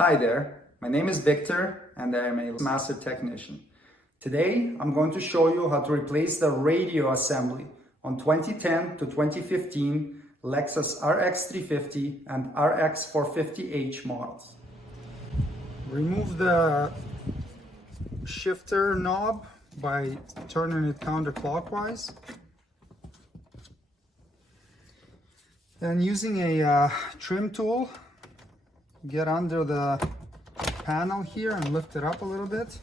Hi there, my name is Victor and I am a master technician. Today I'm going to show you how to replace the radio assembly on 2010 to 2015 Lexus RX350 and RX450h models. Remove the shifter knob by turning it counterclockwise. And using a trim tool, get under the panel here and lift it up a little bit.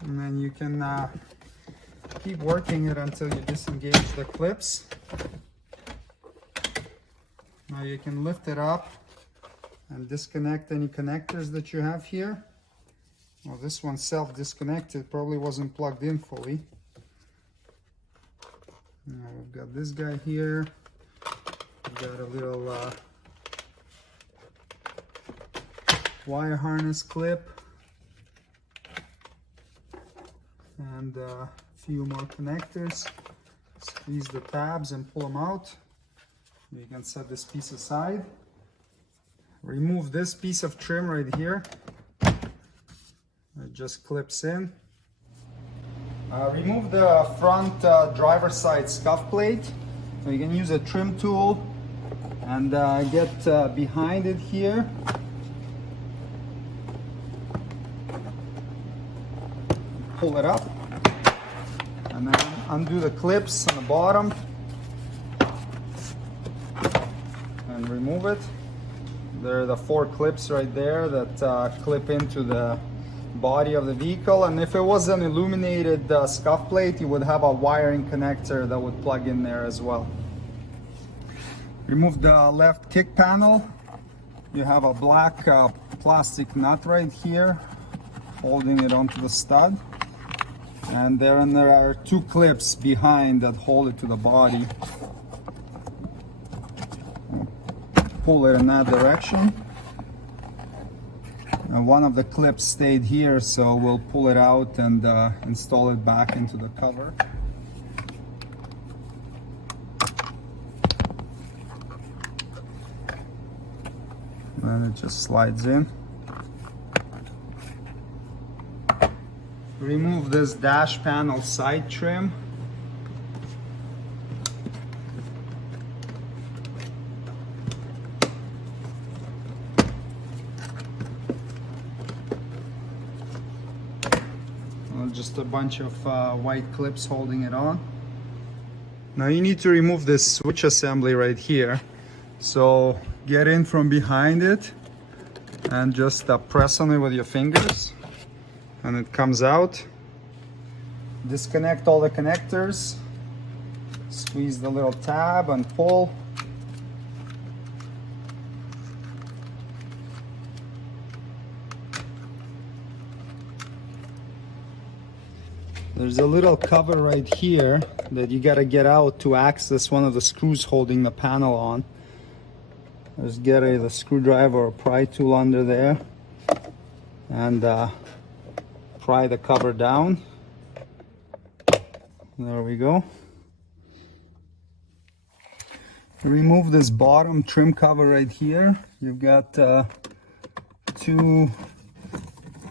And then you can keep working it until you disengage the clips. Now you can lift it up and disconnect any connectors that you have here. Well, this one's self-disconnected, probably wasn't plugged in fully. Now we've got this guy here. We've got a little wire harness clip and a few more connectors. Squeeze the tabs and pull them out. You can set this piece aside. Remove this piece of trim right here. It just clips in. Remove the front driver side scuff plate. So you can use a trim tool and get behind it here. Pull it up and then undo the clips on the bottom and remove it. There are the 4 clips right there that clip into the body of the vehicle, and if it was an illuminated scuff plate, you would have a wiring connector that would plug in there as well. Remove the left kick panel. You have a black plastic nut right here holding it onto the stud, and there are 2 clips behind that hold it to the body. Pull it in that direction. And one of the clips stayed here, so we'll pull it out and install it back into the cover. And it just slides in. Remove this dash panel side trim. Just a bunch of white clips holding it on. Now you need to remove this switch assembly right here. So get in from behind it and just press on it with your fingers and it comes out. Disconnect all the connectors. Squeeze the little tab and pull. There's a little cover right here that you gotta get out to access one of the screws holding the panel on. Just get the screwdriver or pry tool under there and pry the cover down. There we go. Remove this bottom trim cover right here. You've got 2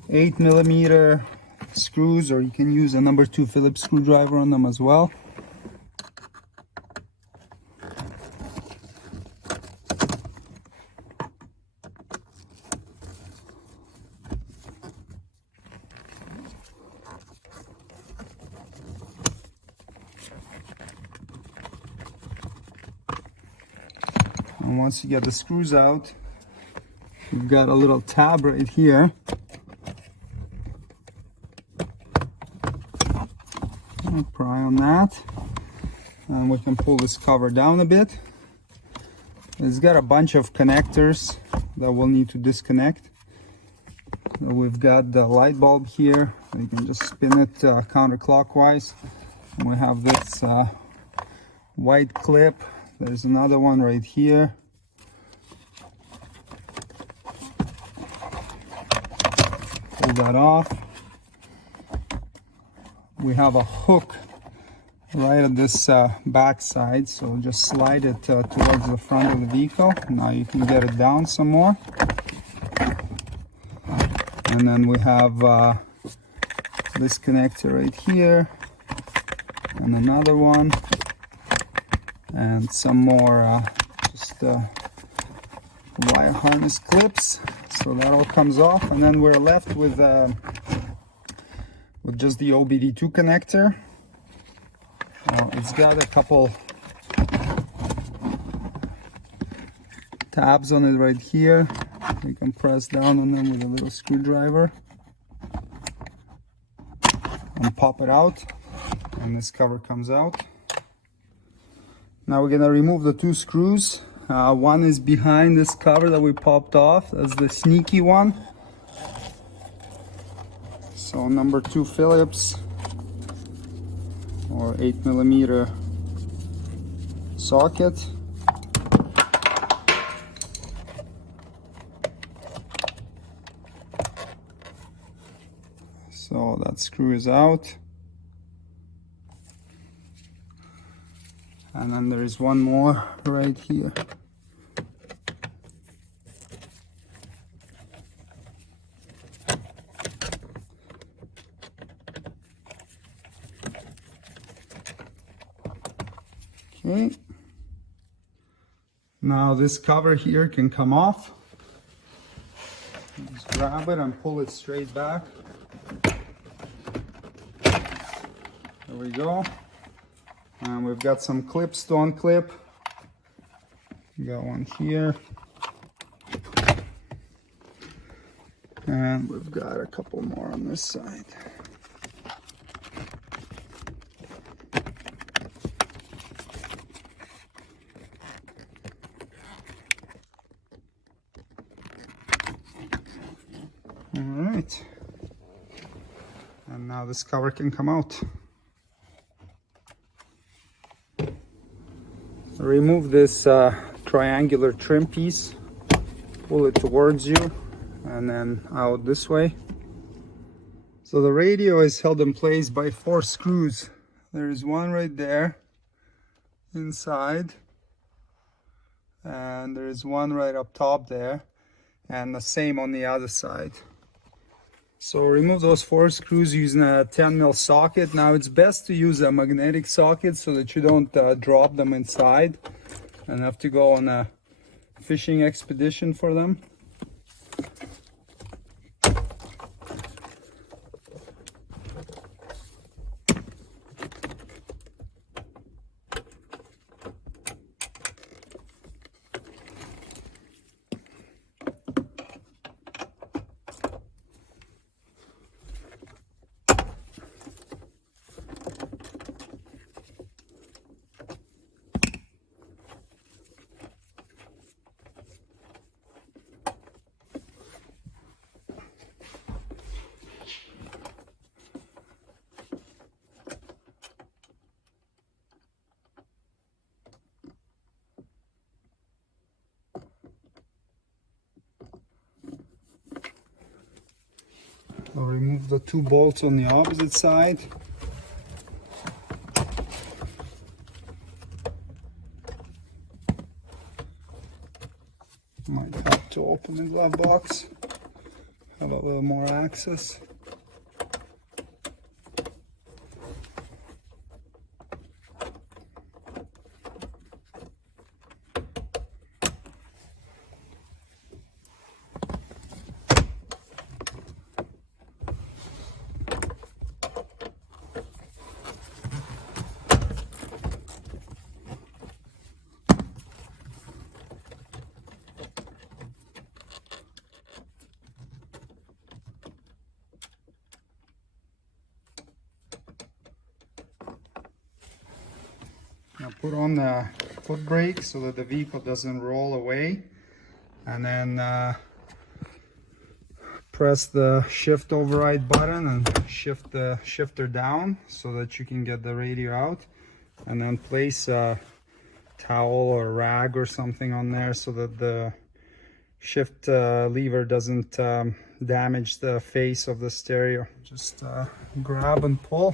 8mm screws, or you can use a number 2 Phillips screwdriver on them as well. And once you get the screws out, you've got a little tab right here. Pry on that and we can pull this cover down a bit. It's got a bunch of connectors that we'll need to disconnect. So we've got the light bulb here. You can just spin it counterclockwise. And we have this white clip. There's another one right here. Pull that off. we have a hook right at this back side, so just slide it towards the front of the vehicle. Now you can get it down some more. And then we have this connector right here, and another one, and some more just wire harness clips. So that all comes off, and then we're left with just the OBD2 connector. It's got a couple tabs on it right here. You can press down on them with a little screwdriver and pop it out, and this cover comes out. Now we're gonna remove the two screws. One is behind this cover that we popped off. That's the sneaky one. So number 2 Phillips or 8mm socket. So that screw is out. And then there is one more right here. Okay. Now this cover here can come off. Just grab it and pull it straight back. There we go. And we've got some clips to unclip. We got one here. And we've got a couple more on this side. All right. And now this cover can come out. Remove this triangular trim piece, pull it towards you, and then out this way. So the radio is held in place by 4 screws. There is one right there inside, and there is one right up top there, and the same on the other side. So remove those 4 screws using a 10mm socket. Now it's best to use a magnetic socket so that you don't drop them inside and have to go on a fishing expedition for them. I'll remove the 2 bolts on the opposite side. Might have to open the glove box, have a little more access. Now put on the foot brake so that the vehicle doesn't roll away, and then press the shift override button and shift the shifter down so that you can get the radio out, and then place a towel or rag or something on there so that the shift lever doesn't damage the face of the stereo. Just grab and pull.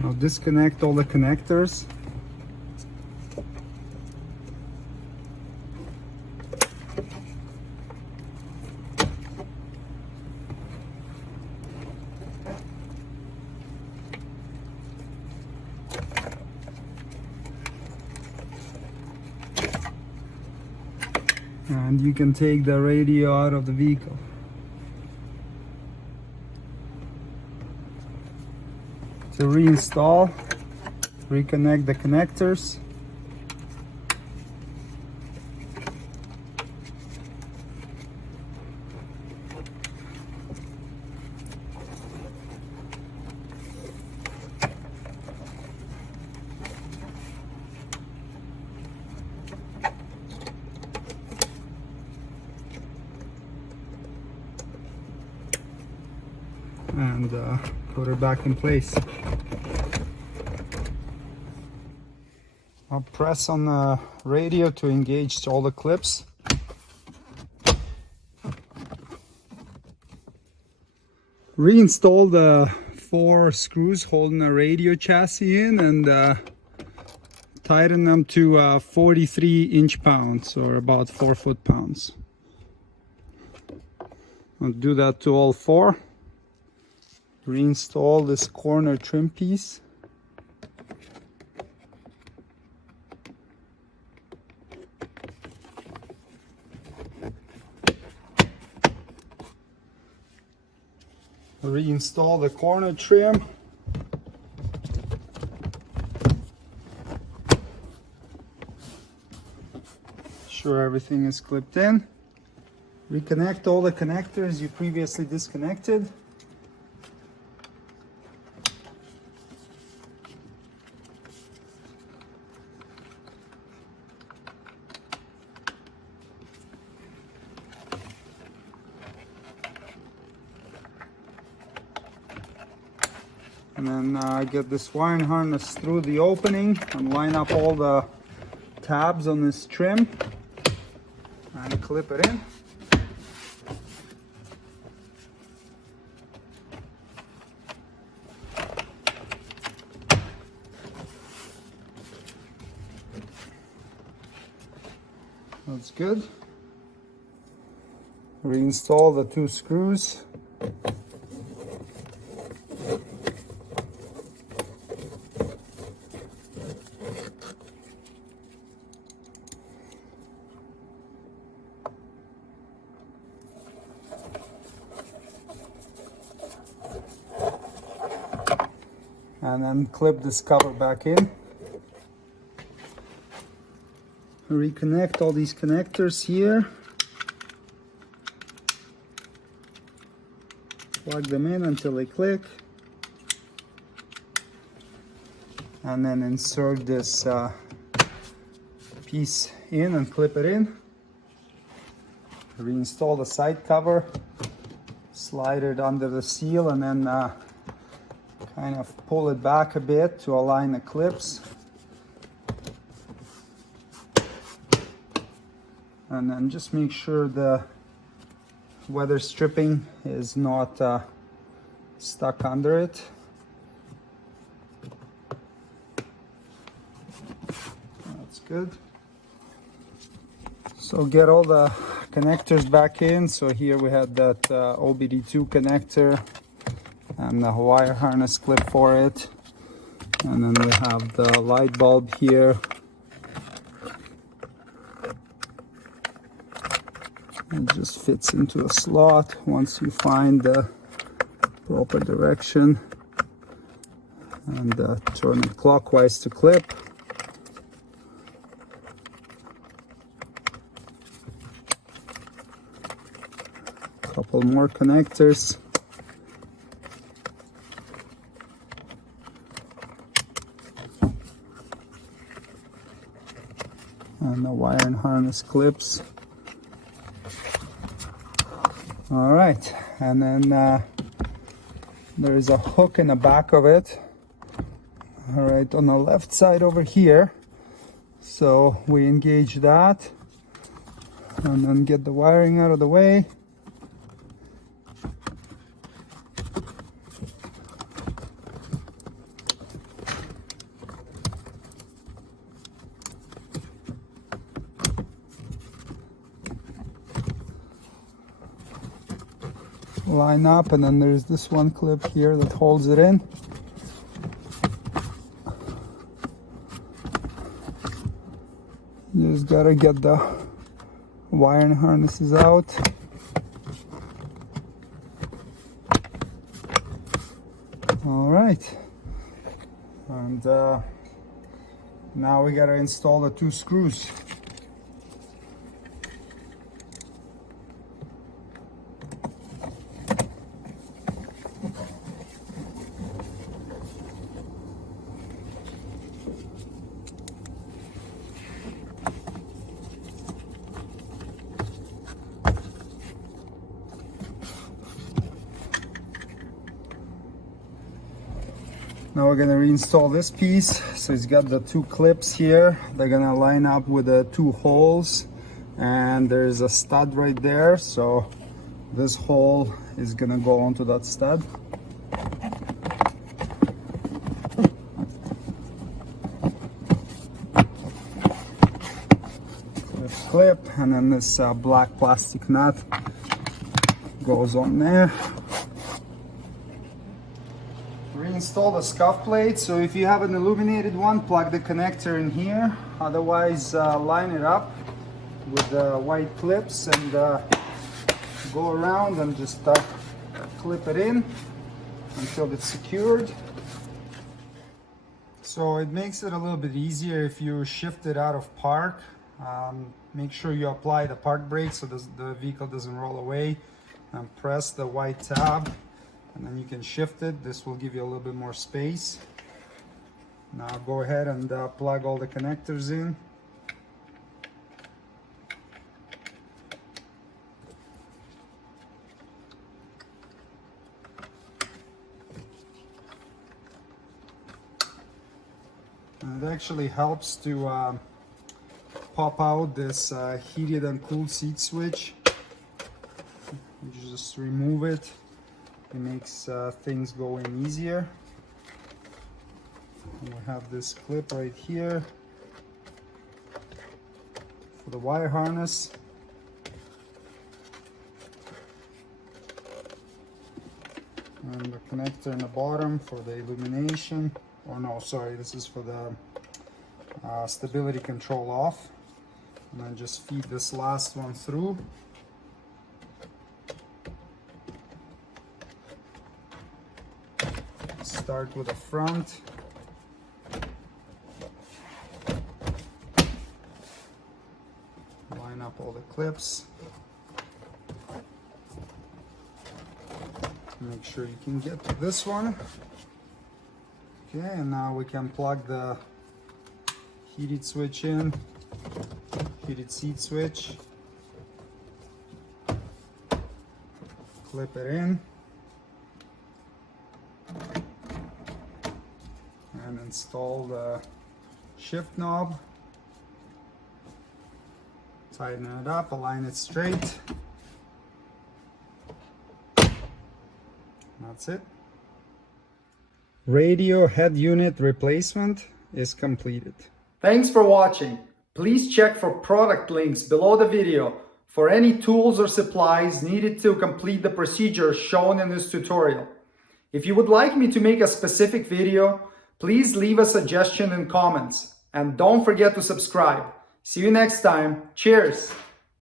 Now disconnect all the connectors. And you can take the radio out of the vehicle. To reinstall, reconnect the connectors. And put it back in place. I'll press on the radio to engage all the clips. Reinstall the 4 screws holding the radio chassis in and tighten them to 43 inch-pounds, or about 4 foot-pounds. I'll do that to all 4. Reinstall this corner trim piece. Reinstall the corner trim. Sure everything is clipped in. Reconnect all the connectors you previously disconnected. And then get this wiring harness through the opening and line up all the tabs on this trim and clip it in. That's good. Reinstall the 2 screws. And then clip this cover back in. Reconnect all these connectors here. Plug them in until they click. And then insert this piece in and clip it in. Reinstall the side cover. Slide it under the seal and then kind of pull it back a bit to align the clips. And then just make sure the weather stripping is not stuck under it. That's good. So get all the connectors back in. So here we had that OBD2 connector and the wire harness clip for it, and then we have the light bulb here, it just fits into a slot once you find the proper direction, and turn it clockwise to clip. Couple more connectors. And the wire and harness clips. All right, and then there is a hook in the back of it. All right, on the left side over here. So we engage that and then get the wiring out of the way. line up, and then there's this one clip here that holds it in. You just gotta get the wiring harnesses out. All right, and now we gotta install the 2 screws. Now we're gonna reinstall this piece. So it's got the 2 clips here. They're gonna line up with the 2 holes, and there's a stud right there. So this hole is gonna go onto that stud. Clip, and then this black plastic nut goes on there. Reinstall the scuff plate. So if you have an illuminated one, plug the connector in here. Otherwise, line it up with the white clips and go around and just clip it in until it's secured. So it makes it a little bit easier if you shift it out of park. Make sure you apply the park brake so the vehicle doesn't roll away, and press the white tab, and then you can shift it. This will give you a little bit more space. Now go ahead and plug all the connectors in. And it actually helps to pop out this heated and cooled seat switch. You just remove it. It makes things go in easier. And we have this clip right here for the wire harness. And the connector in the bottom for the illumination. Oh no, sorry, this is for the stability control off. And then just feed this last one through. Start with the front. Line up all the clips. Make sure you can get to this one. Okay, and now we can plug the heated switch in. Heated seat switch. Clip it in. And install the shift knob. Tighten it up, align it straight. That's it. Radio head unit replacement is completed. Thanks for watching. Please check for product links below the video for any tools or supplies needed to complete the procedure shown in this tutorial. If you would like me to make a specific video, please leave a suggestion in comments, and don't forget to subscribe. See you next time. Cheers!